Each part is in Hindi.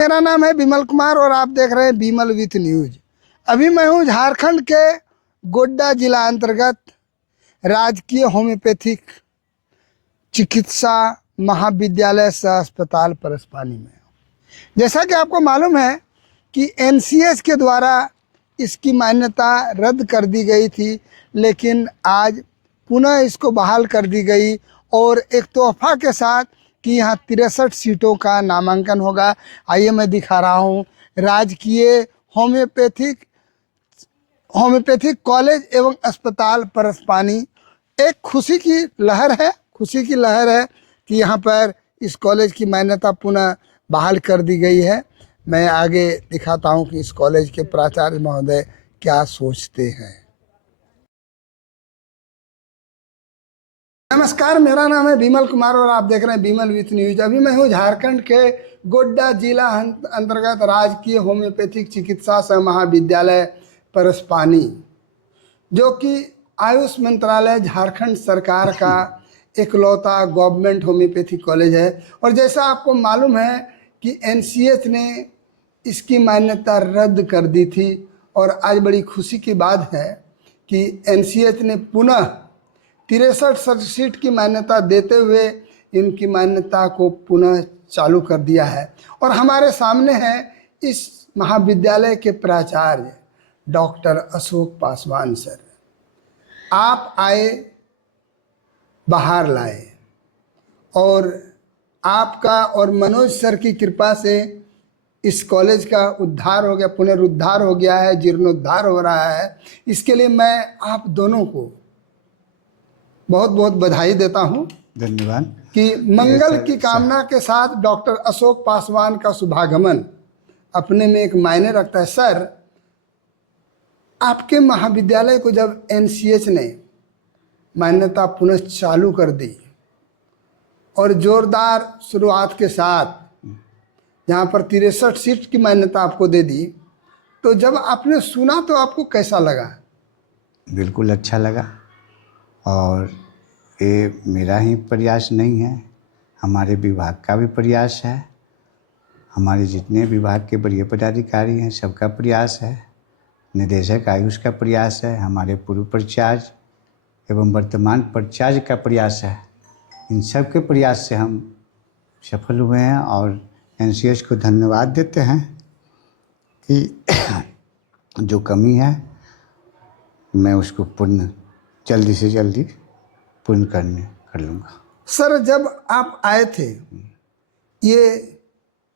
मेरा नाम है विमल कुमार और आप देख रहे हैं विमल विथ न्यूज। अभी मैं हूं झारखंड के गोड्डा जिला अंतर्गत राजकीय होम्योपैथिक चिकित्सा महाविद्यालय सह अस्पताल परसपानी में। जैसा कि आपको मालूम है कि एनसीएच के द्वारा इसकी मान्यता रद्द कर दी गई थी, लेकिन आज पुनः इसको बहाल कर दी गई और एक तोहफा के साथ कि यहाँ 63 सीटों का नामांकन होगा। आइए मैं दिखा रहा हूँ राजकीय होम्योपैथिक कॉलेज एवं अस्पताल परसपानी। एक खुशी की लहर है कि यहाँ पर इस कॉलेज की मान्यता पुनः बहाल कर दी गई है। मैं आगे दिखाता हूँ कि इस कॉलेज के प्राचार्य महोदय क्या सोचते हैं। नमस्कार, मेरा नाम है विमल कुमार और आप देख रहे हैं विमल विथ न्यूज। अभी मैं हूँ झारखंड के गोड्डा जिला अंतर्गत राजकीय होम्योपैथिक चिकित्सा सह महाविद्यालय परसपानी, जो कि आयुष मंत्रालय झारखंड सरकार का इकलौता गवर्नमेंट होम्योपैथिक कॉलेज है। और जैसा आपको मालूम है कि एनसीएच ने इसकी मान्यता रद्द कर दी थी और आज बड़ी खुशी की बात है कि एनसीएच ने पुनः 63 सीट की मान्यता देते हुए इनकी मान्यता को पुनः चालू कर दिया है। और हमारे सामने है इस महाविद्यालय के प्राचार्य डॉक्टर अशोक पासवान सर। आप आए, बाहर लाए और आपका और मनोज सर की कृपा से इस कॉलेज का उद्धार हो गया, पुनरुद्धार हो गया है, जीर्णोद्धार हो रहा है। इसके लिए मैं आप दोनों को बहुत बहुत बधाई देता हूं। धन्यवाद। कि मंगल की कामना के साथ डॉक्टर अशोक पासवान का शुभागमन अपने में एक मायने रखता है। सर, आपके महाविद्यालय को जब एनसीएच ने मान्यता पुनः चालू कर दी और जोरदार शुरुआत के साथ जहाँ पर 63 सीट की मान्यता आपको दे दी, तो जब आपने सुना तो आपको कैसा लगा? बिल्कुल अच्छा लगा। और ये मेरा ही प्रयास नहीं है, हमारे विभाग का भी प्रयास है, हमारे जितने विभाग के बड़े पदाधिकारी हैं सबका प्रयास है, निदेशक आयुष का प्रयास है, हमारे पूर्व प्राचार्य एवं वर्तमान प्राचार्य का प्रयास है। इन सब के प्रयास से हम सफल हुए हैं और एनसीएच को धन्यवाद देते हैं कि जो कमी है मैं उसको जल्दी से जल्दी पूर्ण कर लूँगा। सर, जब आप आए थे ये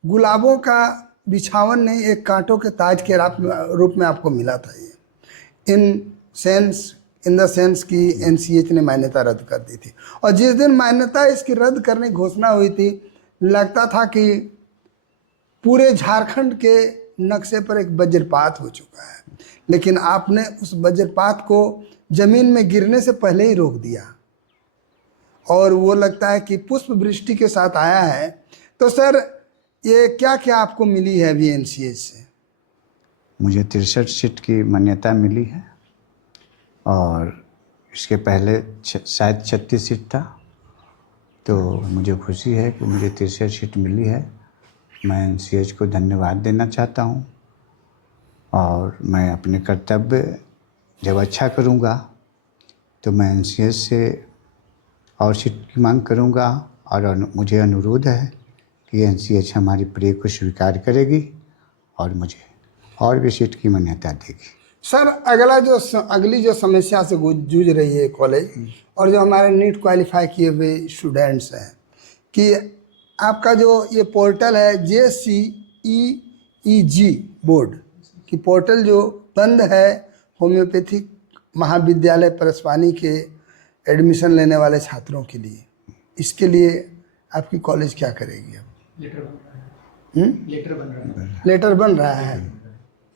गुलाबों का बिछावन नहीं, एक कांटों के ताज के रूप में आपको मिला था। ये इन द सेंस की एनसीएच ने मान्यता रद्द कर दी थी और जिस दिन मान्यता इसकी रद्द करने की घोषणा हुई थी, लगता था कि पूरे झारखंड के नक्शे पर एक वज्रपात हो चुका है। लेकिन आपने उस वज्रपात को जमीन में गिरने से पहले ही रोक दिया और वो लगता है कि पुष्प वृष्टि के साथ आया है। तो सर, ये क्या क्या आपको मिली है अभी एनसीएच से? मुझे 63 सीट की मान्यता मिली है और इसके पहले शायद 36 सीट था, तो मुझे खुशी है कि मुझे 63 सीट मिली है। मैं एनसीएच को धन्यवाद देना चाहता हूँ और मैं अपने कर्तव्य जब अच्छा करूँगा तो मैं एनसीएच से और सीट की मांग करूँगा और मुझे अनुरोध है कि एनसीएच हमारी प्रे को स्वीकार करेगी और मुझे और भी सीट की मान्यता देगी। सर, अगली जो समस्या से जूझ रही है कॉलेज और जो हमारे नीट क्वालिफाई किए हुए स्टूडेंट्स हैं कि आपका जो ये पोर्टल है JCEEG बोर्ड की पोर्टल जो बंद है होम्योपैथिक महाविद्यालय परसपानी के एडमिशन लेने वाले छात्रों के लिए, इसके लिए आपकी कॉलेज क्या करेगी? अब लेटर बन रहा है।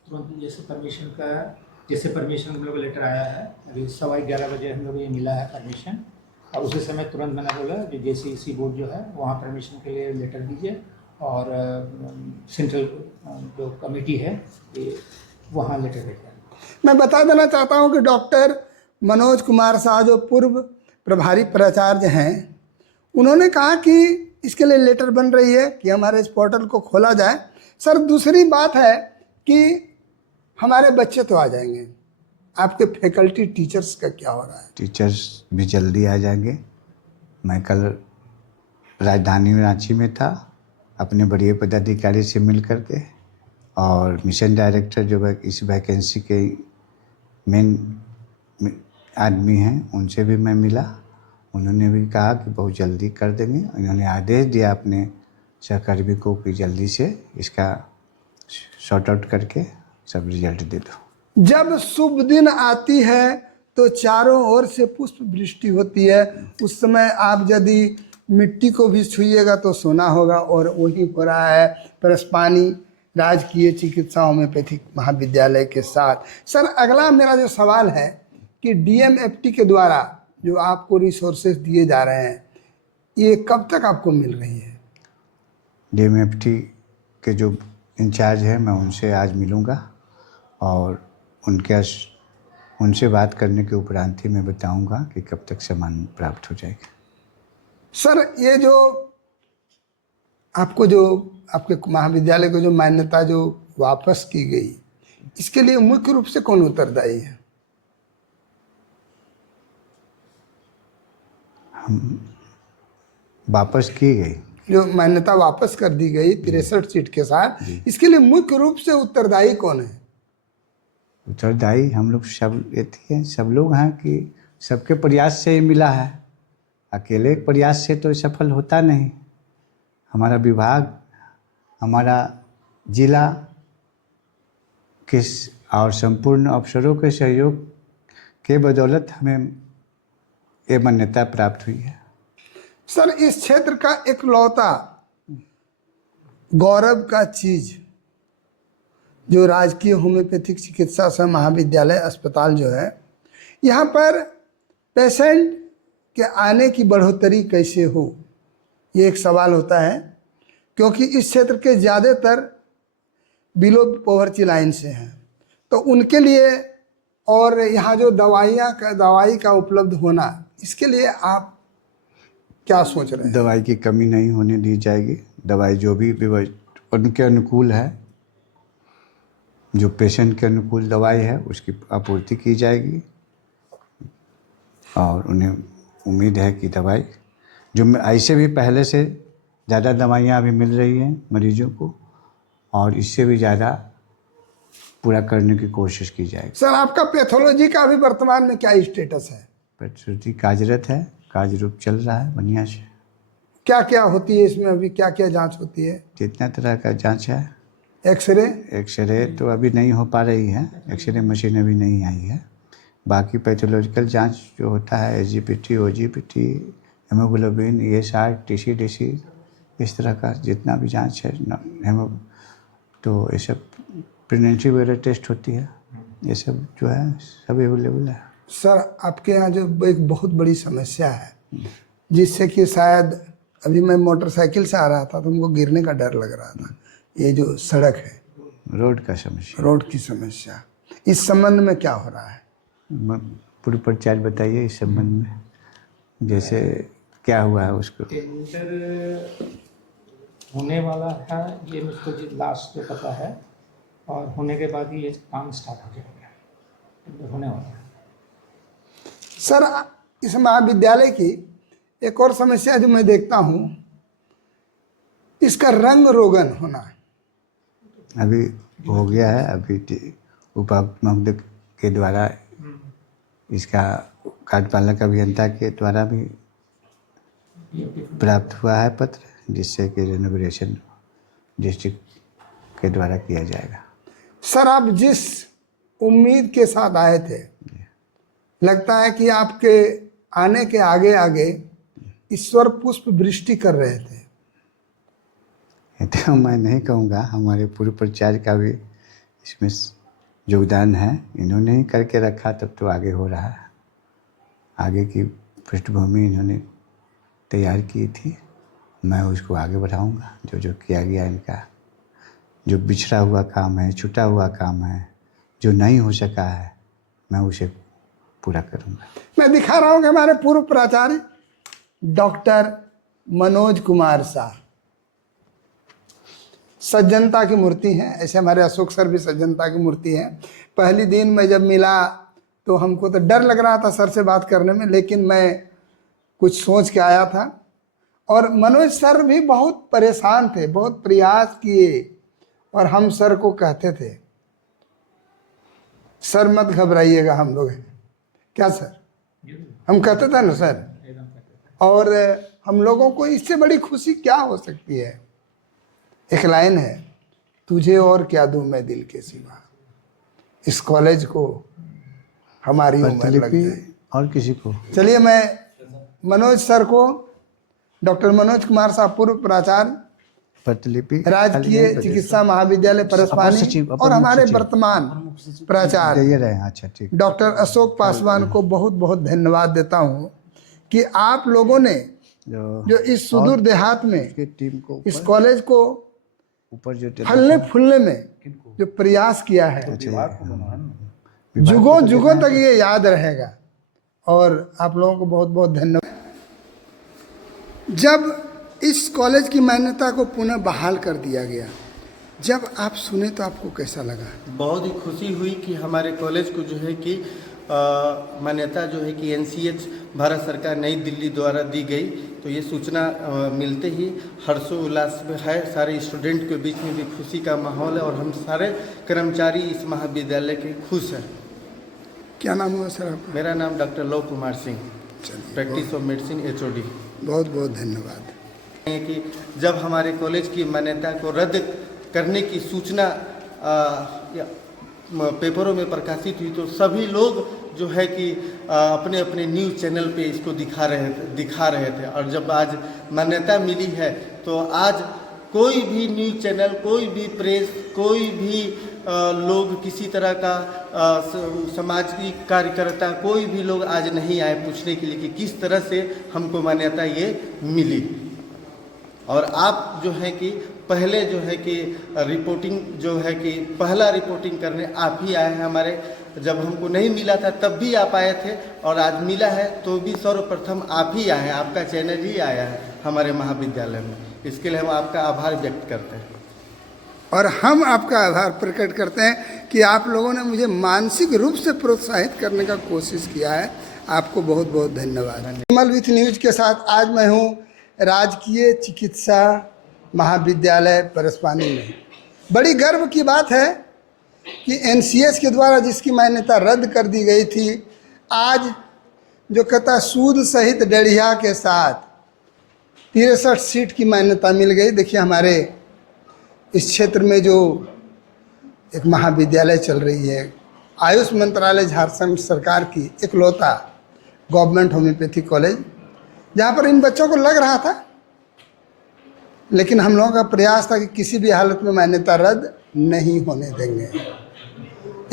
तुरंत जैसे परमिशन हम लोग को लेटर आया है, अभी 11:15 बजे हम लोग ये मिला है परमिशन, और उसी समय तुरंत मैंने बोला जो JCEEG बोर्ड जो है वहाँ परमिशन के लिए लेटर दीजिए और सेंट्रल जो कमेटी है ये वहाँ लेटर भेजा। मैं बता देना चाहता हूँ कि डॉक्टर मनोज कुमार शाह जो पूर्व प्रभारी प्राचार्य हैं, उन्होंने कहा कि इसके लिए लेटर बन रही है कि हमारे इस पोर्टल को खोला जाए सर दूसरी बात है कि हमारे बच्चे तो आ जाएंगे, आपके फैकल्टी टीचर्स का क्या हो रहा है? टीचर्स भी जल्दी आ जाएंगे। मैं कल राजधानी रांची में था अपने बड़े पदाधिकारी से मिल करके, और मिशन डायरेक्टर जो इस वैकेंसी के मेन आदमी हैं उनसे भी मैं मिला। उन्होंने भी कहा कि बहुत जल्दी कर देंगे। उन्होंने आदेश दिया अपने सहकर्मी को कि जल्दी से इसका सॉर्ट आउट करके सब रिजल्ट दे दो। जब शुभ दिन आती है तो चारों ओर से पुष्प वृष्टि होती है। उस समय आप यदि मिट्टी को भी छुइएगा तो सोना होगा, और वही हो रहा है परस्पानी राजकीय चिकित्सा होम्योपैथिक महाविद्यालय के साथ। सर अगला मेरा जो सवाल है कि DMFT के द्वारा जो आपको रिसोर्सेज दिए जा रहे हैं, ये कब तक आपको मिल रही है? DMFT के जो इंचार्ज है मैं उनसे आज मिलूँगा, और उनसे बात करने के उपरांत ही मैं बताऊंगा कि कब तक सामान प्राप्त हो जाएगा। सर ये जो आपको जो आपके महाविद्यालय को जो मान्यता जो वापस की गई, इसके लिए मुख्य रूप से कौन उत्तरदायी है? वापस की गई जो मान्यता वापस कर दी गई 63 सीट के साथ, इसके लिए मुख्य रूप से उत्तरदायी कौन है? उत्तरदायी हम लोग सब लेते हैं, सब लोग हैं कि सबके प्रयास से ही मिला है। अकेले प्रयास से तो सफल होता नहीं। हमारा विभाग, हमारा जिला के और संपूर्ण अफसरों के सहयोग के बदौलत हमें ये मान्यता प्राप्त हुई है। सर इस क्षेत्र का इकलौता गौरव का चीज जो राजकीय होम्योपैथिक चिकित्सा सह महाविद्यालय अस्पताल जो है, यहाँ पर पेशेंट के आने की बढ़ोतरी कैसे हो, ये एक सवाल होता है, क्योंकि इस क्षेत्र के ज़्यादातर बिलो पॉवर्टी लाइन से हैं, तो उनके लिए और यहाँ जो दवाई का उपलब्ध होना, इसके लिए आप क्या सोच रहे हैं? दवाई की कमी नहीं होने दी जाएगी। दवाई जो भी उनके अनुकूल है, जो पेशेंट के अनुकूल दवाई है उसकी आपूर्ति की जाएगी, और उन्हें उम्मीद है कि दवाई जो ऐसे भी पहले से ज़्यादा दवाइयाँ अभी मिल रही हैं मरीजों को, और इससे भी ज़्यादा पूरा करने की कोशिश की जाएगी। सर आपका पैथोलॉजी का अभी वर्तमान में क्या स्टेटस है? पैथोलॉजी कार्यरत है, कार्यरूप चल रहा है बढ़िया से। क्या क्या होती है इसमें, अभी क्या क्या जांच होती है? जितना तरह का जांच है। एक्सरे तो अभी नहीं हो पा रही है, एक्सरे मशीन अभी नहीं आई है। बाकी पैथोलॉजिकल जांच जो होता है SGPT, OGPT, haemoglobin, ESR, TCDC, इस तरह का जितना भी जांच है तो ये सब प्रेगनेंसी वगैरह टेस्ट होती है, ये सब जो है सब अवेलेबल है। सर आपके यहाँ जो एक बहुत बड़ी समस्या है, जिससे कि शायद अभी मैं मोटरसाइकिल से आ रहा था तो हमको गिरने का डर लग रहा था, ये जो सड़क है, रोड का समस्या, रोड की समस्या, इस संबंध में क्या हो रहा है? पूरी परिचय बताइए इस संबंध में, जैसे क्या हुआ है उसको। टेंडर होने वाला है, ये मुझको लास्ट जो पता है, और होने के बाद ही ये काम स्टार्ट हो जाएगा, टेंडर होने वाला है। सर इस महाविद्यालय की एक और समस्या जो मैं देखता हूँ, इसका रंग रोगन होना अभी हो गया है। अभी उपायुक्त के द्वारा इसका कार्यपालक अभियंता के द्वारा भी प्राप्त हुआ है पत्र, जिससे कि रेनोवेशन डिस्ट्रिक्ट के द्वारा किया जाएगा। सर आप जिस उम्मीद के साथ आए थे, लगता है कि आपके आने के आगे आगे ईश्वर पुष्प वृष्टि कर रहे थे। तो मैं नहीं कहूँगा, हमारे पूर्व प्राचार्य का भी इसमें योगदान है। इन्होंने ही करके रखा, तब तो आगे हो रहा है। आगे की पृष्ठभूमि इन्होंने तैयार की थी, मैं उसको आगे बढ़ाऊंगा। जो जो किया गया इनका, जो बिछड़ा हुआ काम है, छूटा हुआ काम है, जो नहीं हो सका है, मैं उसे पूरा करूंगा। मैं दिखा रहा हूँ कि हमारे पूर्व प्राचार्य डॉक्टर मनोज कुमार शाह, सज्जनता की मूर्ति हैं। ऐसे हमारे अशोक सर भी सज्जनता की मूर्ति हैं। पहली दिन मैं जब मिला तो हमको तो डर लग रहा था सर से बात करने में, लेकिन मैं कुछ सोच के आया था। और मनोज सर भी बहुत परेशान थे, बहुत प्रयास किए, और हम सर को कहते थे सर मत घबराइएगा, हम लोग हैं क्या सर, हम कहते थे ना सर। और हम लोगों को इससे बड़ी खुशी क्या हो सकती है। एक लाइन है, तुझे और क्या दूं मैं दिल के सिवा, इस कॉलेज को हमारी उम्र लग जाए। और किसी को। चलिए मैं मनोज सर को, डॉक्टर मनोज कुमार साहब, पूर्व प्राचार्य प्रतिलिपि राजकीय चिकित्सा महाविद्यालय परसपानी, और हमारे वर्तमान प्राचार्य ये रहे। अच्छा ठीक। डॉक्टर अशोक पासवान को बहुत बहुत धन्यवाद देता हूँ कि आप लोगों ने जो इस सुदूर देहात में टीम को इस कॉलेज को ऊपर जो फलने फूलने में जो प्रयास किया है, जुगों जुगों तक ये याद रहेगा। और आप लोगों को बहुत बहुत धन्यवाद। जब इस कॉलेज की मान्यता को पुनः बहाल कर दिया गया, जब आप सुने तो आपको कैसा लगा? बहुत ही खुशी हुई कि हमारे कॉलेज को जो है कि मान्यता जो है कि NCH भारत सरकार नई दिल्ली द्वारा दी गई। तो ये सूचना मिलते ही हर्षोल्लास में है, सारे स्टूडेंट के बीच में भी खुशी का माहौल है, और हम सारे कर्मचारी इस महाविद्यालय के खुश हैं। क्या नाम हुआ सर आपका? मेरा नाम doctor love Kumar Singh, practice of medicine HOD। बहुत बहुत धन्यवाद। कि जब हमारे कॉलेज की मान्यता को रद्द करने की सूचना पेपरों में प्रकाशित हुई तो सभी लोग जो है कि अपने अपने न्यूज़ चैनल पे इसको दिखा रहे थे। और जब आज मान्यता मिली है तो आज कोई भी न्यूज़ चैनल, कोई भी प्रेस, कोई भी लोग, किसी तरह का सामाजिक कार्यकर्ता, कोई भी लोग आज नहीं आए पूछने के लिए कि किस तरह से हमको मान्यता ये मिली। और आप जो है कि पहले जो है कि रिपोर्टिंग जो है कि पहला रिपोर्टिंग करने आप ही आए हैं हमारे। जब हमको नहीं मिला था तब भी आप आए थे, और आज मिला है तो भी सर्वप्रथम आप ही आए हैं, आपका चैनल ही आया है हमारे महाविद्यालय में। इसके लिए हम आपका आभार व्यक्त करते हैं। और हम आपका आभार प्रकट करते हैं कि आप लोगों ने मुझे मानसिक रूप से प्रोत्साहित करने का कोशिश किया है। आपको बहुत बहुत धन्यवाद। विमल विथ न्यूज़ के साथ आज मैं हूँ राजकीय चिकित्सा महाविद्यालय परसपानी में। बड़ी गर्व की बात है कि NCH के द्वारा जिसकी मान्यता रद्द कर दी गई थी, आज जो कहता सूद सहित डेढ़िया के साथ 63 सीट की मान्यता मिल गई। देखिए हमारे इस क्षेत्र में जो एक महाविद्यालय चल रही है, आयुष मंत्रालय झारखंड सरकार की इकलौता गवर्नमेंट होम्योपैथिक कॉलेज, जहाँ पर इन बच्चों को लग रहा था, लेकिन हम लोगों का प्रयास था कि किसी भी हालत में मान्यता रद्द नहीं होने देंगे।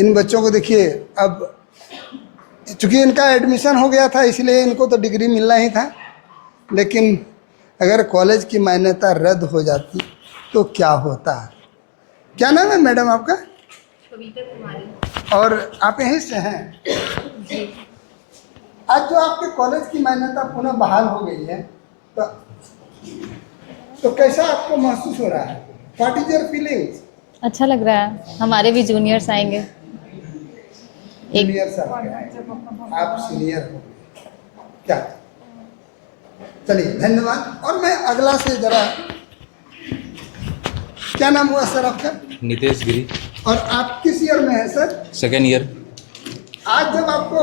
इन बच्चों को देखिए, अब चूँकि इनका एडमिशन हो गया था इसलिए इनको तो डिग्री मिलना ही था, लेकिन अगर कॉलेज की मान्यता रद्द हो जाती तो क्या होता। क्या नाम है मैडम आपका? कविता कुमारी। और आप यहीं से हैं? आज जो आपके कॉलेज की मान्यता पुनः बहाल हो गई है, तो कैसा आपको महसूस हो रहा है? What is your feelings? अच्छा लग रहा है, हमारे भी जूनियर्स आएंगे। जूनियर सर आप सीनियर हो क्या? चलिए धन्यवाद। और मैं अगला से जरा, क्या नाम हुआ सर आपका? नितेश गिरी। और आप किस ईयर में हैं सर? Second year. आज जब आपको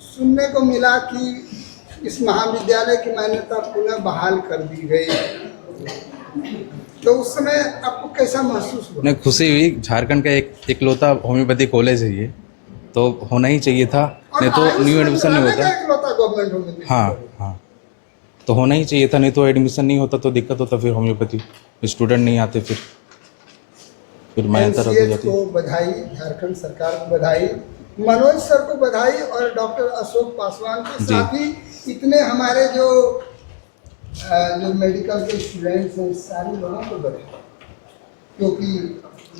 सुनने को मिला कि इस महाविद्यालय की मान्यता पुनः बहाल कर दी गई, तो उस समय आपको कैसा महसूस हुआ? मैं खुशी हुई। झारखंड का एक इकलौता होम्योपैथी कॉलेज है ये, तो होना ही चाहिए था, नहीं तो न्यू एडमिशन नहीं होता। इकलौता गवर्नमेंट होम्योपैथी। हाँ, तो होना ही चाहिए था, नहीं तो एडमिशन नहीं होता तो दिक्कत होता, फिर होम्योपैथी स्टूडेंट नहीं आते, फिर मान्यता रद्द हो जाती। को बधाई, झारखंड सरकार को बधाई, मनोज सर को बधाई, और डॉक्टर अशोक पासवान के साथ ही इतने हमारे जो मेडिकल के स्टूडेंट्स हैं, सारे लोगों को बधाई, क्योंकि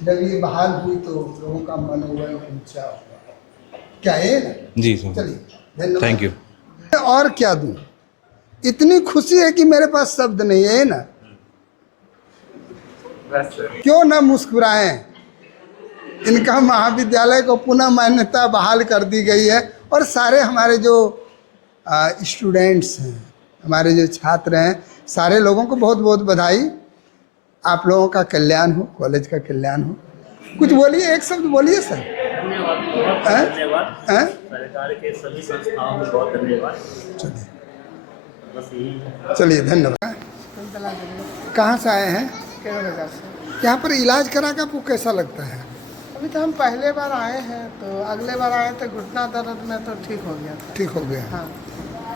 जब ये बहाल हुई तो लोगों का मनोबल ऊंचा हुआ। क्या है ना? जी सर। चलिए धन्यवाद। Thank you. और क्या दूं, इतनी खुशी है कि मेरे पास शब्द नहीं है ना। क्यों न मुस्कुराएं। इनका महाविद्यालय को पुनः मान्यता बहाल कर दी गई है और सारे हमारे जो स्टूडेंट्स हैं, हमारे जो छात्र हैं, सारे लोगों को बहुत बहुत बधाई। आप लोगों का कल्याण हो, कॉलेज का कल्याण हो। कुछ बोलिए, एक शब्द बोलिए सर। धन्यवाद सरकार के सभी संस्थाओं में, बहुत धन्यवाद। चलिए बस यही चलिए, धन्यवाद। कहाँ से आए हैं? बाजार से। यहाँ पर इलाज करा के आपको कैसा लगता है? अभी तो हम पहले बार आए हैं, तो अगले बार आए थे घुटना दर्द में तो ठीक हो गया था। ठीक हो गया। हाँ,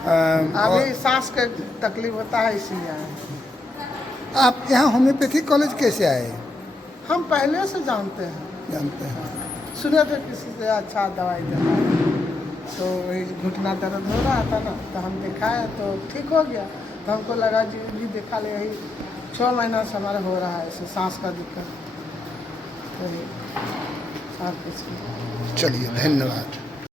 और अभी सांस का तकलीफ होता है, इसीलिए आए हैं। आप यहाँ होम्योपैथिक कॉलेज कैसे आए? हम पहले से जानते हैं, जानते हैं। सुने थे किसी से अच्छा दवाई देना है, तो वही घुटना दर्द हो रहा था ना, तो हम दिखाए तो ठीक हो गया। तो हमको लगा जी भी दिखा ले, यही 6 महीना से हमारा हो रहा है ऐसे सांस का दिक्कत। तो सब कुछ चलिए, धन्यवाद।